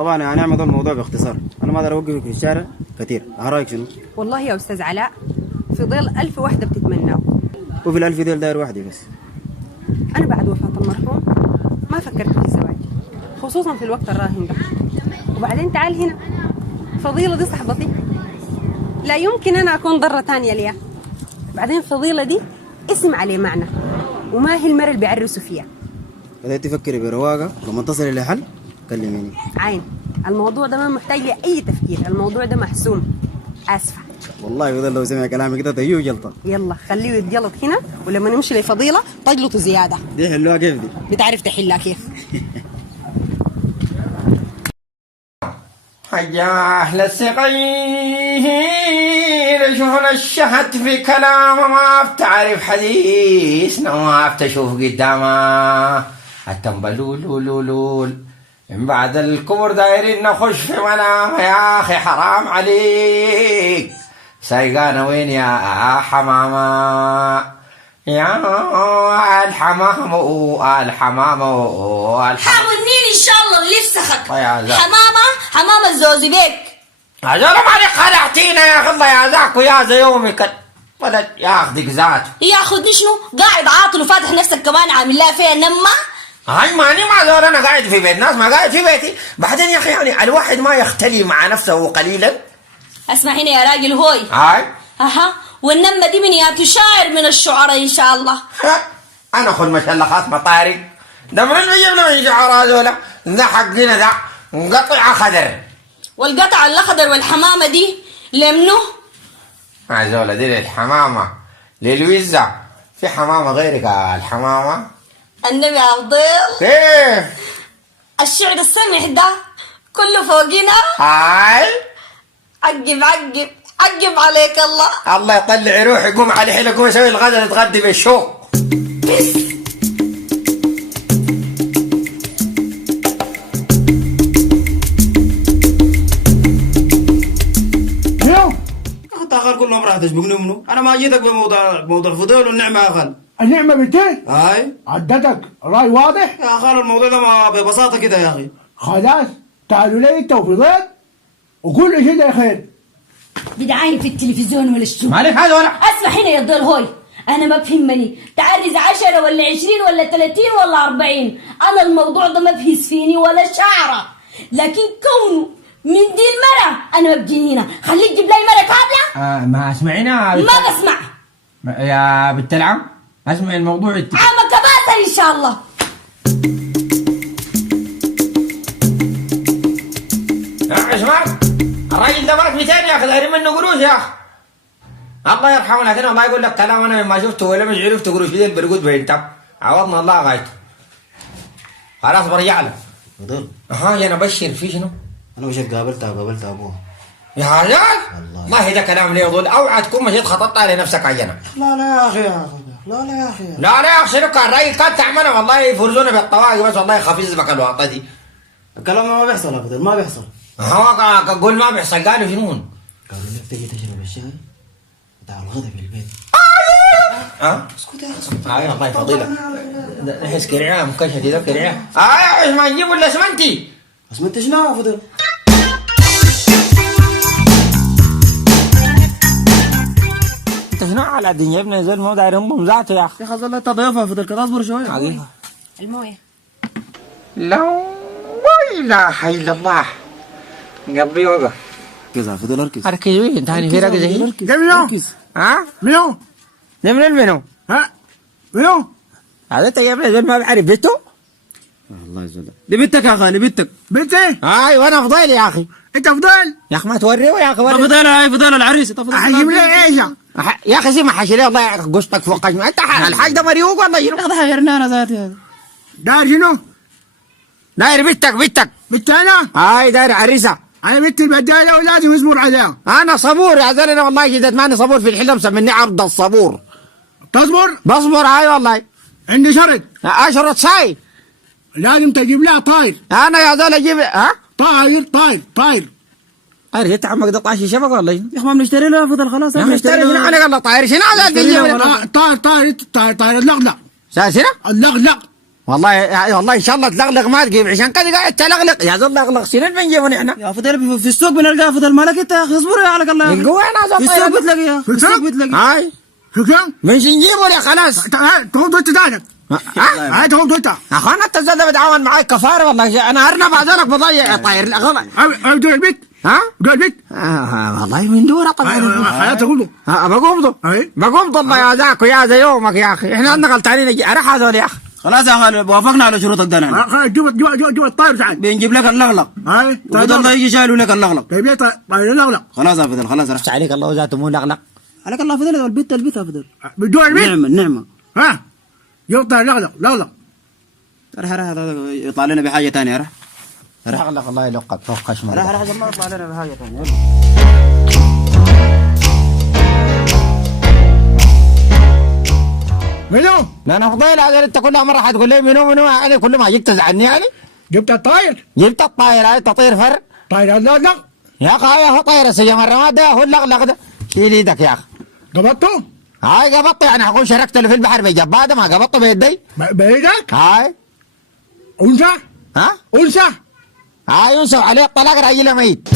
طبعا يعني هنعمل الموضوع باختصار. انا ما اقدر اوقفك في الشارع كثير. رايك شنو؟ والله يا استاذ علاء في ظل 1000 وحده بتتمناه، وفي ال1000 ديل داير واحده بس. انا بعد وفاه المرحوم ما فكرت في الزواج، خصوصا في الوقت الراهن ده. وبعدين تعال هنا، فضيله دي صاحبتي، لا يمكن انا اكون ضره تانية ليها. بعدين فضيله دي اسم عليه معنى، وما هي المرة اللي بيعرسوا فيها. بدأت تفكري برواقه، لما تصلي لحل كلميني. عين، الموضوع ده ما محتاج لأي تفكير، الموضوع ده محسوم. آسفة والله يقدر لو سمع كلامك كده تهيو جلطه. يلا خليه يتجلط هنا، ولما نمشي لفضيلة تجلط زيادة. دي حلوها كيف دي؟ بتعرف تحلها كيف؟ حيا أهل الثقيل شوفنا الشهد في كلامه، ما بتعرف حديثنا وما بتشوف قدامه. التنبلول من بعد الكبر دايرين نخش في منام. يا أخي حرام عليك، سايقانا وين يا حمامة؟ يا الحمامة حاولنين ان شاء الله اللي يفسخك. طيب حمامة زوزي بيك. هذول مالك خلعتينا يا اخي. الله يعزاك ويا زي يومك ولد ياخذك ذاته. ياخذني شنو؟ قاعد عاطل وفاتح نفسك كمان عامل لها فيها نمة. هاي ماني مع زول، انا قاعد في بيت ناس، ما قاعد في بيتي. بعدين يا اخي يعني الواحد ما يختلي مع نفسه قليلا. اسمع هنا يا راجل هوي. هاي اها، والنمة دي من ياتو شاعر من الشعراء ان شاء الله. انا اخذ مشلخات مطارق ده من اللي يجيب لنا شعراء هذولا. ده حقنا ده قطع خضر. والقطع الاخضر والحمامة دي لمنو؟ هذولا دي للحمامة للوزة. في حمامة غيرك الحمامة؟ النبي عبدال كيف؟ الشعر السمح ده كله فوقنا. هاي عقب عليك الله. الله يطلع روحي. يقوم على حيلك، يقوم يسوي الغداء تتغدي بالشوق. انت اخر كل ما راح تسبقني منه. انا ما جيتك بموضوع فضول والنعمه يا اخل. النعمة بنتين هاي عدتك راي واضح. يا اخل الموضوع ده ما ببساطه كده يا اخي. خلاص تعالوا لي انت وفضيل وكل شيء ده خير. بدعاية في التلفزيون ولا الشو مالك هذا ولا؟ اسمع هنا يا الدول هوي، انا ما بهمني تعرز 10 ولا 20 ولا 30 ولا 40. انا الموضوع ده ما بهز فيني ولا شعره، لكن كونه من دي المرة انا ما بجيني هنا. خليك تجيب لي مرة كاملة. ما اسمعينا ما بسمع يا بنت العم. اسمع الموضوع عمك باسل ان شاء الله. يا اسمع الراجل ده مالك 200 يا اخي، دايرين منه قروش يا اخي. الله يرحمه، لكن الله يقول لك كلام انا ما شفته ولا مش عرفت قروش دي برقود بنت. عوضنا الله غايته. خلاص برجع لك. فضول ها انا بشر في شنو؟ انا مشيت قابلت ابوه. يا رجال والله ده كلام ليه يظل. اوعى تكون مشيت خططت على نفسك عينه. لا يا اخي يا اخي. لا يا اخي. لا يا اخي شنو كان رايك كان تعملها والله يفرزونا بالطواقي بس. والله خفيف بك الوقطه دي. الكلام ما بيحصل يا فضول، ما بيحصل. هو قول ما بيحصل. قالوا شنو؟ قالوا لك تجي تشرب الشاي بتاع الغدا في البيت. اسكت يا اخي اسكت. الله يفضلك. نحس كريعه مكشتي ده كريعه. ايش ما نجيب ولا اسمنتي؟ اسمنت شنو يا فضول؟ انت شنو على الدنيا يا ابني؟ زي الموضوع داير امهم ذاته يا اخي. يا اخي ظل انت ضيفها فضول كده، اصبر شويه. حقيقه المويه. لا اله الا الله. قلبي وقف. ركز يا فضول اركز. اركز وين انت؟ هاني في ركز هي؟ ده منو؟ ها؟ منو؟ ده منو؟ ها؟ منو؟ هذا انت يا ابني زي ما بعرف بيته؟ الله يجزاك. دي بنتك يا اخي، بنتك. بنتي؟ اي وانا فضيل يا اخي. انت فضيل؟ يا اخي ما توريه يا اخي. فضيل هاي فضيل العريس. هجيب لي ايش؟ يا اخي سيما حشري الله يعطيك قشطك فوق انت الحاج ده مريوق والله شنو؟ هذا غيرنا انا ذاتي هذا. داير شنو؟ داير بنتك. بنتي انا؟ هاي داير عريسه. انا بنتي البدايه ولازم يصبر عليها. انا صبور يا زلمه. انا والله جدت ماني صبور في الحلم مسميني عرض الصبور. تصبر؟ بصبر هاي والله. عندي شرط. اشرط شاي. لازم تجيب لها طاير. انا يا زلمه اجيب طاير. عرفت عمك ده طاشي شبك ولا يا اخي ما بنشتري له فضل خلاص. يا اخي اشتري شنو عليك الله طاير شنو هذا طاير اللغلق. شنو؟ والله ان شاء الله تلغلق ما تجيب عشان كذا قاعد تلغلق يا زول لغلق سنين بنجيبهم احنا يا فضل في السوق بنلقاها فضل مالك انت يا اخي اصبر يا على الله القوة انا في السوق بتلاقيها في السوق بتلاقيها هاي شو كم؟ مش نجيبه يا خلاص تقوم دوت تانك هاي تقوم دوت اخوانا انت زول بتعاون معاي كفاره والله انا ارنب هذولك بضيع طاير غلط أو دور البيت ها دور البيت والله من دوره طبعا حياة تقول له بقومضه أي. بقومضه الله يا ذاك ويا زي يومك يا اخي احنا عندنا غلطانين اروح هذول يا اخي خلاص يا اخي وافقنا على شروطك ده نحن جوا الطاير تعال بنجيب لك اللغلق هاي وفضل الله يجي شايله لك اللغلق طيب يا طاير لا لا خلاص يا فضل خلاص رح عليك الله ذاته مو لغلق عليك الله فضل البيت يا فضل بدور البيت نعمة ها يقطع لا رح هذا يطلع لنا بحاجة ثانية رح لغلق الله يلقك فوق خشمك رح الله يطلع لنا بحاجة ثانية منو؟ لا انا فضيل هذا انت كل مره حتقول لي منو يعني كل ما جيت تزعلني يعني جبت الطاير جبت الطاير هاي تطير فر طاير لا يا اخي هو طاير سجى مره ما ده هو اللغلق ده شيل ايدك يا اخي قبضته هاي قبضته يعني حكون شاركت له في البحر بجباده ما قبضته بيدي بإيدك هاي أنثى ها أنثى هاي ينسوا عليه الطلاق راجل ميت